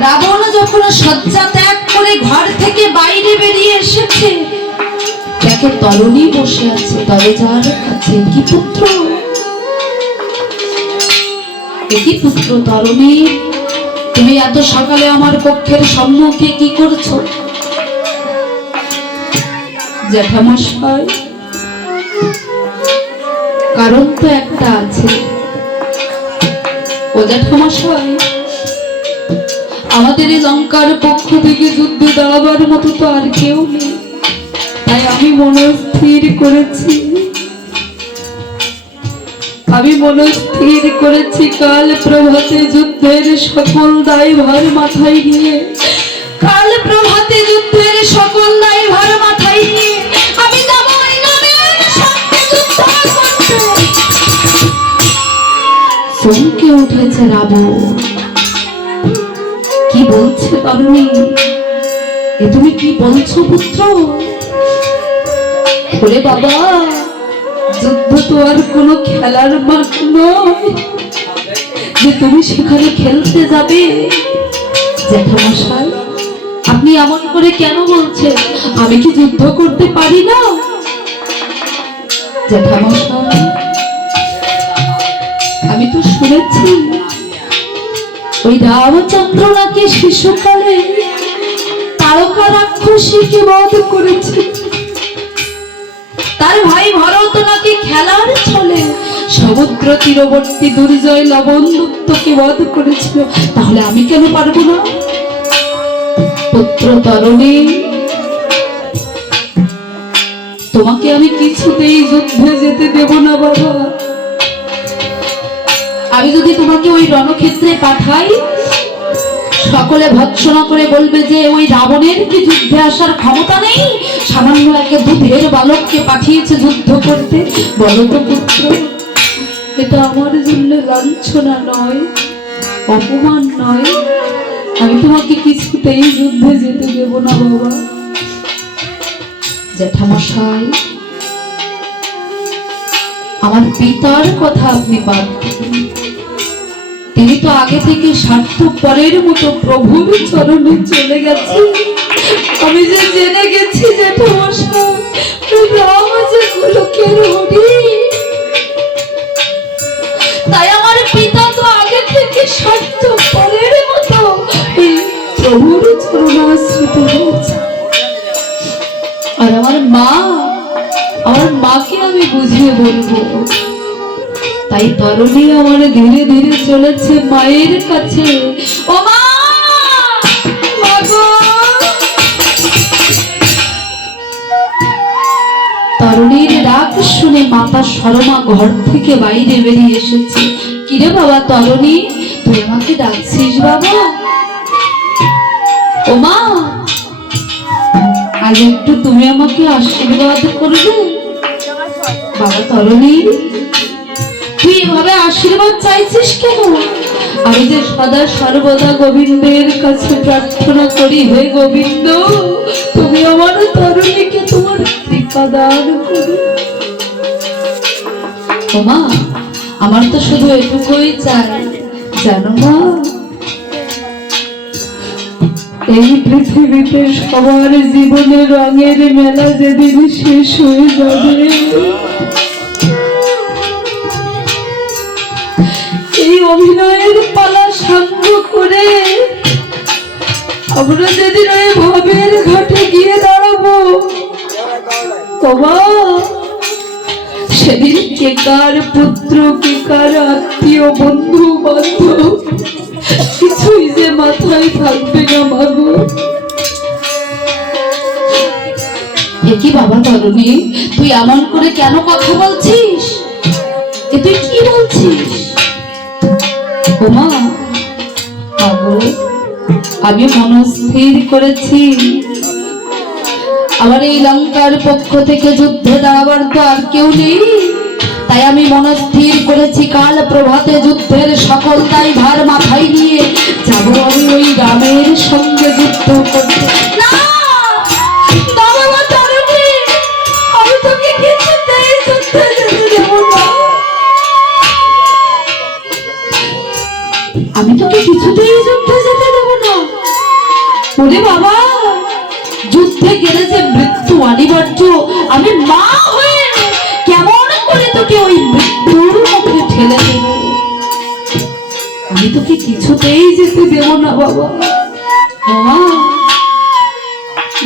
রাবণ যখন শয্যা ত্যাগ করে ঘর থেকে বাইরে বেরিয়ে এসেছে দেখে তরুণী বসে আছে দরজার কাছে কি পুত্র। কি পুত্র তরুণী। তুমি এত সকালে আমার কক্ষের সম্মুখে কি করছ? জ্যাঠামশাই কারণ তো একটা আছে। ও জ্যাঠামশাই আমাদের এই লঙ্কার পক্ষ থেকে যুদ্ধে দাঁড়াবার মতো তো আর কেউ নেই। তাই আমি মনস্থির করেছি। আমি মনস্থির করেছি কাল প্রভাতে যুদ্ধের সকল দায়ভার মাথায় নিয়ে। কাল প্রভাতে যুদ্ধের সকল দায়ভার মাথায় নিয়ে আমি। চমকে উঠেছে রাবণ। বলছে তরুণী, এ তুমি কি বলছো পুত্র? বলে বাবা, যুদ্ধ তো আর কোনো খেলার মাঠ নয়। যে তুমি সেখানে খেলতে যাবে, জ্যাঠামশাই, আপনি এমন করে কেন বলছেন? আমি কি যুদ্ধ করতে পারি না? জ্যাঠামশাই, আমি তো শুনেছি ওই রামচন্দ্র নাকি শিশুকালে তারকা রাক্ষসীকে বধ করেছে। তার ভাই ভরত নাকি খেলার ছলে সমুদ্র তীরবর্তী দুর্জয় লবণ দত্তকে বধ করেছিল। তাহলে আমি কেন পারব না? পুত্র তরণী, তোমাকে আমি কিছুতেই যুদ্ধে যেতে দেব না বাবা। আমি যদি তোমাকে ওই রণক্ষেত্রে পাঠাই, সকলে ভৎসনা করে বলবে যে ওই রাবণের কি যুদ্ধে আসার ক্ষমতা নেই? সামান্য একে দুধের বালককে পাঠিয়েছে যুদ্ধ করতে। বলো তো পুত্র, এটা আমার জন্য লাঞ্ছনা নয়, অপমান নয়। আমি তোমাকে কিছুতেই যুদ্ধে যেতে দেব না, বাবা। জ্যাঠামশাই, আমার পিতার কথা আপনি বাদ দিন। তিনি তো আগে থেকে স্বার্থপরের মতো প্রভুর চরণে চলে গেছে। আমি যে জেনে গেছি যে তাই আমার পিতা তো আগে থেকে স্বার্থপরের মতো প্রভুর চরণাশ্রিত হয়েছে। আর আমার মা, আমার মাকে আমি বুঝিয়ে বলব তাই তরুণী আমার ধীরে ধীরে চলেছে মায়ের কাছে। ও মা! তরুণীর ডাক শুনে মাতা সরমা ঘর থেকে বাইরে বেরিয়ে এসেছে। কিরে বাবা তরুণী, তুই আমাকে ডাকছিস বাবা? ও মা! আজ একটু তুমি আমাকে আশীর্বাদ করবে? বাবা তরুণী আশীর্বাদ চাইছিস কেন? আমি যে সদা সর্বদা গোবিন্দের কাছে প্রার্থনা করি, হে গোবিন্দ, তুমি আমার তরুণীকে তোমার কৃপা দান করো। মা আমার তো শুধু এটুকুই চাই, জানো মা? এই পৃথিবীতে সবার জীবনে রঙের মেলা যেদিন শেষ হয়ে যাবে সাঙ্গ আমরা যেদিন ওই ভবের ঘাটে গিয়ে দাঁড়াবো তোমা সেদিন কেকার পুত্র, কেকার আত্মীয়, বন্ধু, বান্ধব, কিছুই যে মাথায় থাকবে না মাগো। কি বাবা তরুণী, তুই এমন করে কেন কথা বলছিস? তুই কি বলছিস? ওমা আমি মনস্থির করেছি। আমার এই লঙ্কার পক্ষ থেকে যুদ্ধে দাঁড়াবার তো আর কেউ নেই। তাই আমি মনস্থির করেছি কাল প্রভাতে যুদ্ধের সকল তাই ভার মাথায় নিয়ে। যাব আমি ওই গ্রামের সঙ্গে যুদ্ধ করতে। ওরে বাবা, যুদ্ধে গেলে যে মৃত্যু অনিবার্য, আমি মা হয়ে কেমন করে তোকে ওই মৃত্যুর মুখে ঠেলে দেব? আমি তোকে কিছুতেই যেতে দেব না, বাবা।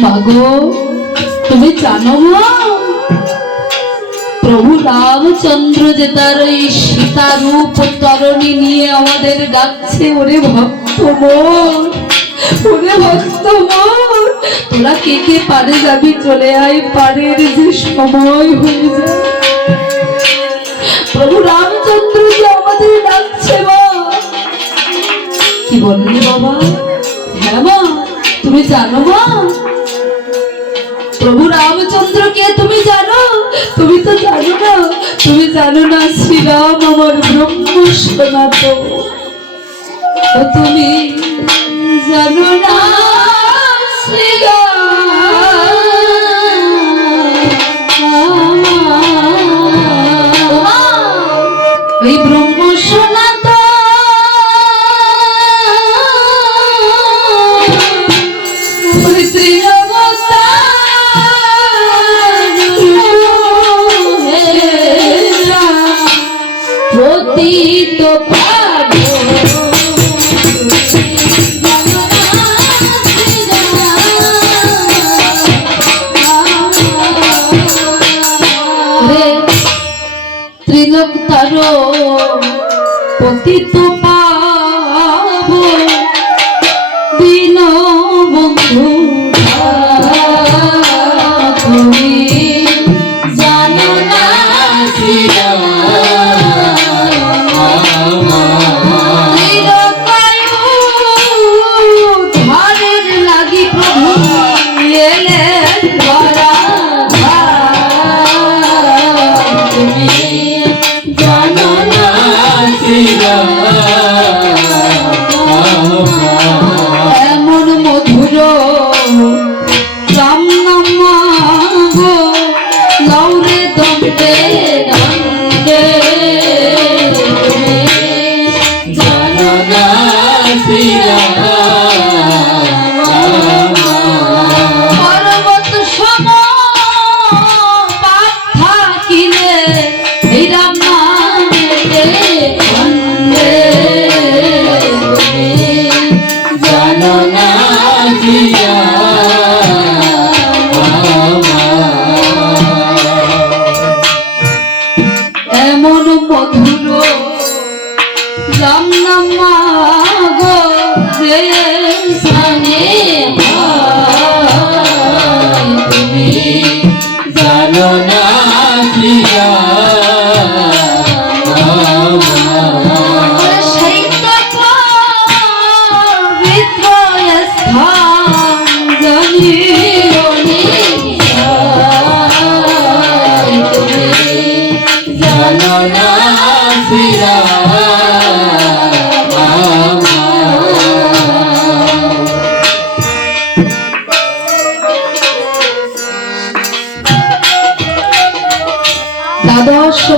মা গো তুমি জানো মা প্রভু রামচন্দ্র যে তার এই সীতারূপ তরণী নিয়ে আমাদের ডাকছে, ওরে ভক্ত মোর। ওরে ভক্ত তোরা কে কে পারে যাবি চলে আয়, পারের যে সময় হয়ে যায়। প্রভু রামচন্দ্র যে আমাদের ডাকছে মা, কি বললি বাবা? হ্যাঁ মা, তুমি জানো মা? প্রভু রামচন্দ্র কে তুমি জানো? তুমি তো জানো না, তুমি জানো না শ্রীরাম আমার ব্রহ্ম সনাতন। ও তুমি জানো না ত্রিলোক তার পতিত পাব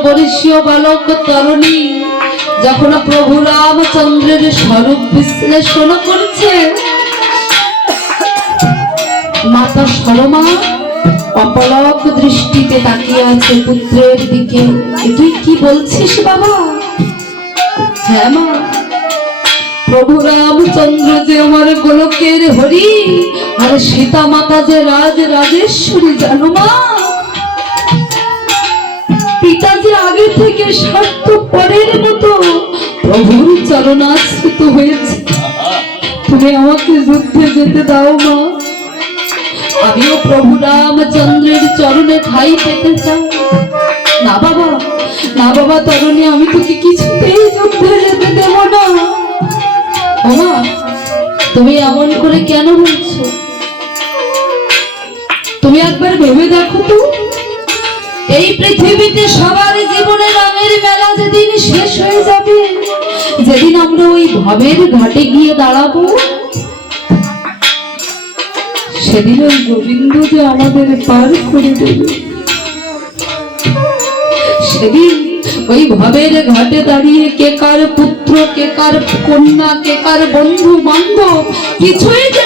দ্বাদশ বালক তরুণী, যখন প্রভু রামচন্দ্রের স্বরূপ বিশ্লেষণ করছে, মাতা সরমা অপলক দৃষ্টিতে তাকিয়ে আছে পুত্রের দিকে। তুই কি বলছিস বাবা? হ্যাঁ মা। প্রভু রামচন্দ্র যে আমার গোলকের হরি, আর সীতা মাতা যে রাজ রাজেশ্বরী, জানো মা? থেকে স্বার্থ পরের মতো প্রভুর চরণাশ্রিত হয়েছে। তুমি আমাকে যুদ্ধে যেতে দাও মা। আমিও প্রভু রামচন্দ্রের চরণে ঠাই পেতে চাই। না বাবা না বাবা, তরুণী, আমি তোকে কিছুতেই যুদ্ধে যেতে দেব না। ওমা তুমি এমন করে কেন বলছো? তুমি একবার ভেবে দেখো তো। এই পৃথিবীতে সবার ভবের ঘাটে গিয়ে দাঁড়াবো। সেদিন ওই গোবিন্দ যে আমাদের পার করে দেবে। সেদিন ওই ভবের ঘাটে দাঁড়িয়ে কে কার পুত্র, কে কার কন্যা, কে কার বন্ধু বান্ধব কিছুই যে